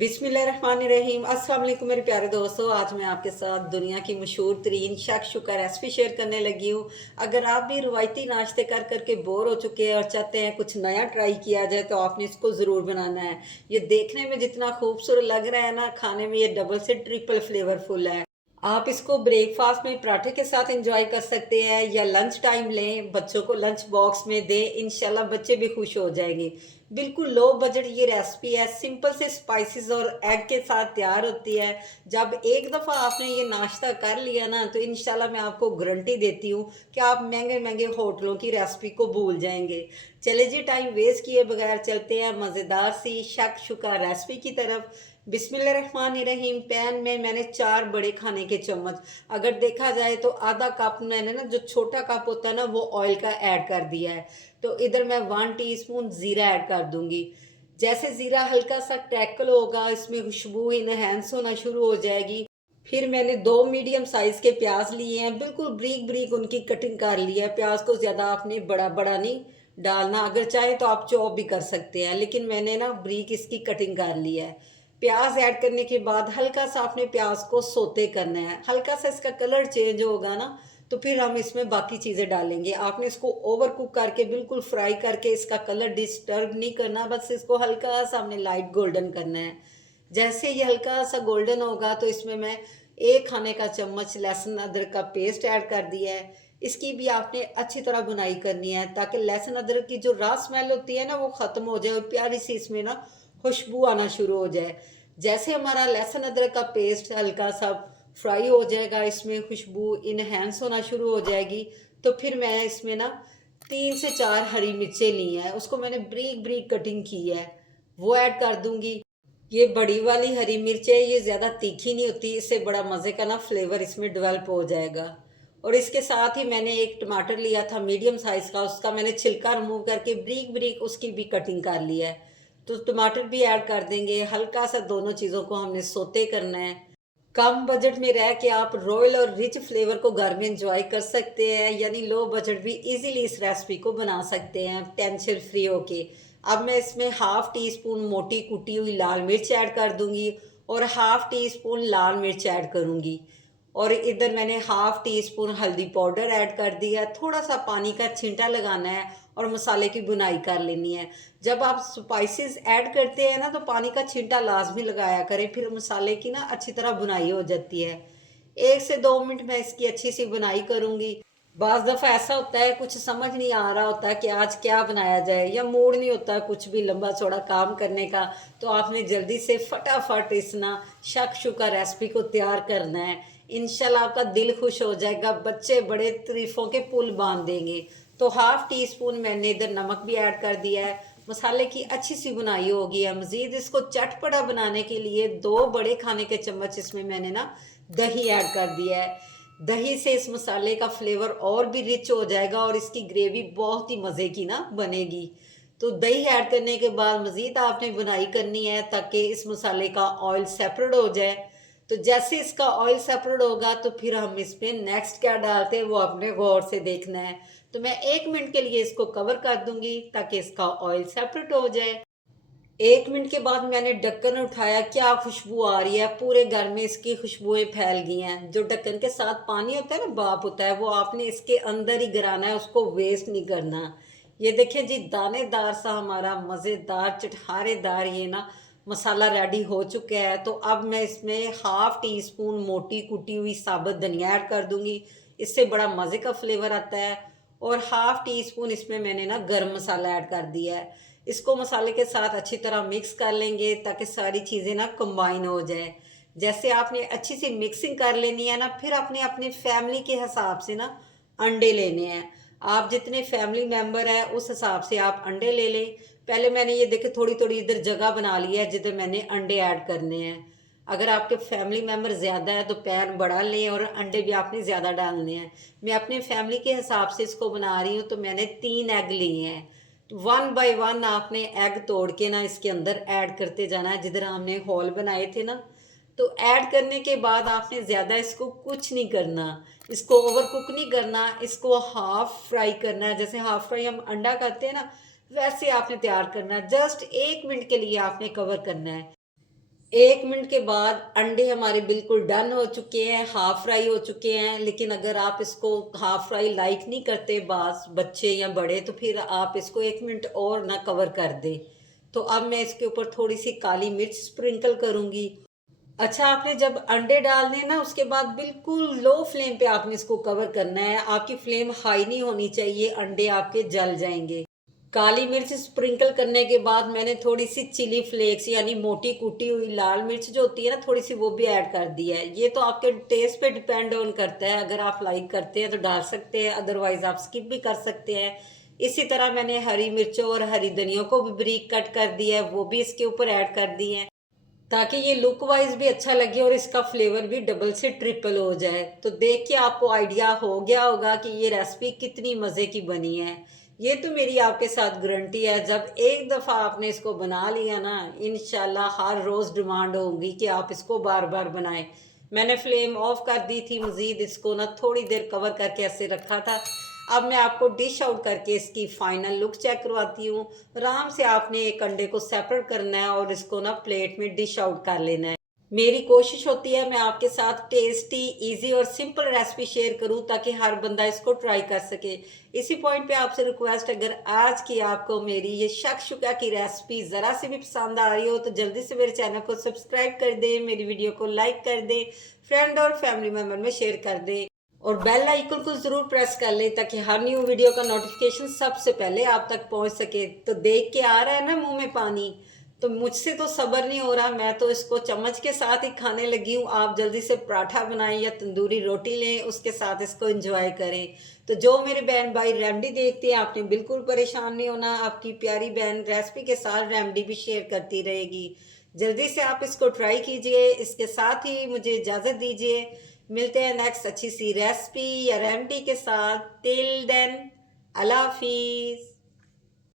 बिस्मिल्लाहिर्रहमानिर्रहीम। अस्सलाम वालेकुम मेरे प्यारे दोस्तों। आज मैं आपके साथ दुनिया की मशहूर तरीन शक-शुका रेसिपी शेयर करने लगी हूँ। अगर आप भी रवायती नाश्ते कर कर के बोर हो चुके हैं और चाहते हैं कुछ नया ट्राई किया जाए तो आपने इसको ज़रूर बनाना है। ये देखने में जितना खूबसूरत लग रहा है ना, खाने में ये डबल से ट्रिपल फ्लेवरफुल है। आप इसको ब्रेकफास्ट में पराठे के साथ एंजॉय कर सकते हैं या लंच टाइम लें, बच्चों को लंच बॉक्स में दें, इंशाल्लाह बच्चे भी खुश हो जाएंगे। बिल्कुल लो बजट ये रेसिपी है, सिंपल से स्पाइसेस और एग के साथ तैयार होती है। जब एक दफ़ा आपने ये नाश्ता कर लिया ना तो इंशाल्लाह मैं आपको गारंटी देती हूँ कि आप महंगे महंगे होटलों की रेसिपी को भूल जाएंगे। चले जी, टाइम वेस्ट किए बगैर चलते हैं मज़ेदार सी शक शुका रेसिपी की तरफ। बिस्मिल्लाहिर्रहमानिर्रहीम। पैन में मैंने 4 बड़े खाने के चम्मच, अगर देखा जाए तो आधा कप मैंने ना, जो छोटा कप होता है ना, वो ऑयल का ऐड कर दिया है। तो इधर मैं 1 टीस्पून ज़ीरा ऐड कर दूंगी। जैसे ज़ीरा हल्का सा क्रैकल होगा, इसमें खुशबू इनहेंस होना शुरू हो जाएगी। फिर मैंने 2 मीडियम साइज़ के प्याज लिए हैं, बिल्कुल ब्रीक ब्रीक उनकी कटिंग कर ली है। प्याज को ज़्यादा आपने बड़ा बड़ा नहीं डालना, अगर चाहे तो आप चॉप भी कर सकते हैं, लेकिन मैंने ना ब्रीक इसकी कटिंग कर ली है। प्याज ऐड करने के बाद हल्का सा आपने प्याज को सोते करना है, हल्का सा इसका कलर चेंज होगा ना तो फिर हम इसमें बाकी चीज़ें डालेंगे। आपने इसको ओवर कुक करके बिल्कुल फ्राई करके इसका कलर डिस्टर्ब नहीं करना, बस इसको हल्का सा हमने लाइट गोल्डन करना है। जैसे ये हल्का सा गोल्डन होगा तो इसमें मैं 1 खाने का चम्मच लहसुन अदरक का पेस्ट ऐड कर दिया है। इसकी भी आपने अच्छी तरह बुनाई करनी है ताकि लहसुन अदरक की जो रॉ स्मेल होती है ना वो ख़त्म हो जाए और प्यारी सी इसमें ना खुशबू आना शुरू हो जाए। जैसे हमारा लहसुन अदरक का पेस्ट हल्का सा फ्राई हो जाएगा, इसमें खुशबू इनहेंस होना शुरू हो जाएगी, तो फिर मैं इसमें ना 3 से 4 हरी मिर्चें ली हैं, उसको मैंने ब्रीक ब्रीक कटिंग की है, वो ऐड कर दूंगी। ये बड़ी वाली हरी मिर्च है, ये ज़्यादा तीखी नहीं होती, इससे बड़ा मज़े का ना फ्लेवर इसमें डेवलप हो जाएगा। और इसके साथ ही मैंने एक टमाटर लिया था मीडियम साइज़ का, उसका मैंने छिलका रिमूव करके ब्रीक ब्रीक उसकी भी कटिंग कर लिया है। तो टमाटर भी ऐड कर देंगे, हल्का सा दोनों चीज़ों को हमने सोते करना है। कम बजट में रह के आप रॉयल और रिच फ्लेवर को घर में एंजॉय कर सकते हैं, यानी लो बजट भी इजीली इस रेसिपी को बना सकते हैं टेंशन फ्री होके। अब मैं इसमें हाफ टी स्पून मोटी कुटी हुई लाल मिर्च ऐड कर दूंगी और हाफ टी स्पून लाल मिर्च ऐड करूंगी। और इधर मैंने हाफ टी स्पून हल्दी पाउडर ऐड कर दिया। थोड़ा सा पानी का छींटा लगाना है और मसाले की बुनाई कर लेनी है। जब आप स्पाइसेस ऐड करते हैं ना तो पानी का छींटा लाजमी लगाया करें, फिर मसाले की ना अच्छी तरह बुनाई हो जाती है। 1 से 2 मिनट मैं इसकी अच्छी सी बुनाई करूंगी। बाज़ दफ़ा ऐसा होता है कुछ समझ नहीं आ रहा होता कि आज क्या बनाया जाए, या मूड नहीं होता कुछ भी लंबा चौड़ा काम करने का, तो आपने जल्दी से फटाफट इस ना शक शुका रेसिपी को तैयार करना है। इंशाल्लाह आपका दिल खुश हो जाएगा, बच्चे बड़े तारीफ़ों के पुल बांध देंगे। तो हाफ टी स्पून मैंने इधर नमक भी ऐड कर दिया है। मसाले की अच्छी सी बुनाई होगी है। मज़ीद इसको चटपटा बनाने के लिए 2 बड़े खाने के चम्मच इसमें मैंने ना दही ऐड कर दिया है। दही से इस मसाले का फ्लेवर और भी रिच हो जाएगा और इसकी ग्रेवी बहुत ही मज़े की ना बनेगी। तो दही ऐड करने के बाद मज़ीद आपने बुनाई करनी है ताकि इस मसाले का ऑयल सेपरेट हो जाए। तो जैसे इसका ऑयल सेपरेट होगा तो फिर हम इसमें नेक्स्ट क्या डालते हैं वो अपने गौर से देखना है। तो मैं 1 मिनट के लिए इसको कवर कर दूंगी ताकि इसका ऑयल सेपरेट हो जाए। 1 मिनट के बाद मैंने ढक्कन उठाया, क्या खुशबू आ रही है, पूरे घर में इसकी खुशबुएं फैल गई हैं। जो ढक्कन के साथ पानी होता है ना, भाप होता है, वो आपने इसके अंदर ही गिराना है, उसको वेस्ट नहीं करना। ये देखिए जी, दानेदार सा हमारा मज़ेदार चटखारेदार ये ना मसाला रेडी हो चुका है। तो अब मैं इसमें हाफ टी स्पून मोटी कुटी हुई साबुत धनिया ऐड कर दूंगी, इससे बड़ा मज़े का फ्लेवर आता है। और हाफ टी स्पून इसमें मैंने ना गरम मसाला ऐड कर दिया है। इसको मसाले के साथ अच्छी तरह मिक्स कर लेंगे ताकि सारी चीज़ें ना कंबाइन हो जाए। जैसे आपने अच्छी सी मिक्सिंग कर लेनी है ना, फिर आपने अपनी फैमिली के हिसाब से ना अंडे लेने हैं। आप जितने फैमिली मेंबर हैं उस हिसाब से आप अंडे ले लें। पहले मैंने ये देखे थोड़ी थोड़ी इधर जगह बना ली है जिधर मैंने अंडे ऐड करने हैं। अगर आपके फैमिली मेंबर ज़्यादा है तो पैन बड़ा लें और अंडे भी आपने ज़्यादा डालने हैं। मैं अपने फैमिली के हिसाब से इसको बना रही हूँ, तो मैंने 3 एग लिए हैं। 1 बाय 1 आपने एग तोड़ के ना इसके अंदर ऐड करते जाना है जिधर हमने होल बनाए थे ना। तो ऐड करने के बाद आपने ज़्यादा इसको कुछ नहीं करना, इसको ओवर कुक नहीं करना, इसको हाफ फ्राई करना है। जैसे हाफ फ्राई हम अंडा करते हैं ना, वैसे आपने तैयार करना है। जस्ट 1 मिनट के लिए आपने कवर करना है। 1 मिनट के बाद अंडे हमारे बिल्कुल डन हो चुके हैं, हाफ फ्राई हो चुके हैं। लेकिन अगर आप इसको हाफ फ्राई लाइक नहीं करते बास बच्चे या बड़े, तो फिर आप इसको 1 मिनट और ना कवर कर दें। तो अब मैं इसके ऊपर थोड़ी सी काली मिर्च स्प्रिंकल करूँगी। अच्छा, आपने जब अंडे डालने ना उसके बाद बिल्कुल लो फ्लेम पे आपने इसको कवर करना है। आपकी फ्लेम हाई नहीं होनी चाहिए, अंडे आपके जल जाएंगे। काली मिर्च स्प्रिंकल करने के बाद मैंने थोड़ी सी चिली फ्लेक्स यानी मोटी कूटी हुई लाल मिर्च जो होती है ना, थोड़ी सी वो भी ऐड कर दी है। ये तो आपके टेस्ट पे डिपेंड ऑन करता है, अगर आप लाइक करते हैं तो डाल सकते हैं, अदरवाइज आप स्किप भी कर सकते हैं। इसी तरह मैंने हरी मिर्चों और हरी धनिया को भी बारीक कट कर दिया है, वो भी इसके ऊपर ऐड कर दी है, ताकि ये लुक वाइज भी अच्छा लगे और इसका फ्लेवर भी डबल से ट्रिपल हो जाए। तो देख के आपको आइडिया हो गया होगा कि ये रेसिपी कितनी मज़े की बनी है। ये तो मेरी आपके साथ गारंटी है, जब एक दफ़ा आपने इसको बना लिया ना, इंशाल्लाह हर रोज़ डिमांड होगी कि आप इसको बार बार बनाएं। मैंने फ्लेम ऑफ कर दी थी, मज़ीद इसको ना थोड़ी देर कवर करके ऐसे रखा था। अब मैं आपको डिश आउट करके इसकी फाइनल लुक चेक करवाती हूँ। आराम से आपने एक अंडे को सेपरेट करना है और इसको ना प्लेट में डिश आउट कर लेना है। मेरी कोशिश होती है मैं आपके साथ टेस्टी, इजी और सिंपल रेसिपी शेयर करूं ताकि हर बंदा इसको ट्राई कर सके। इसी पॉइंट पे आपसे रिक्वेस्ट, अगर आज की आपको मेरी ये शक्शुका की रेसिपी ज़रा सी भी पसंद आ रही हो तो जल्दी से मेरे चैनल को सब्सक्राइब कर दें, मेरी वीडियो को लाइक कर दें, फ्रेंड और फैमिली मेम्बर में शेयर कर दें और बेल आइकन को ज़रूर प्रेस कर लें ताकि हर न्यू वीडियो का नोटिफिकेशन सबसे पहले आप तक पहुंच सके। तो देख के आ रहा है ना मुंह में पानी, तो मुझसे तो सब्र नहीं हो रहा, मैं तो इसको चम्मच के साथ ही खाने लगी हूँ। आप जल्दी से पराठा बनाएं या तंदूरी रोटी लें, उसके साथ इसको एंजॉय करें। तो जो मेरे बहन भाई रेमेडी देखते हैं, आपने बिल्कुल परेशान नहीं होना, आपकी प्यारी बहन रेसिपी के साथ रेमेडी भी शेयर करती रहेगी। जल्दी से आप इसको ट्राई कीजिए। इसके साथ ही मुझे इजाज़त दीजिए, मिलते हैं नेक्स्ट अच्छी सी रेसिपी या रेमेडी के साथ। टिल देन, अल्लाह हाफिज़।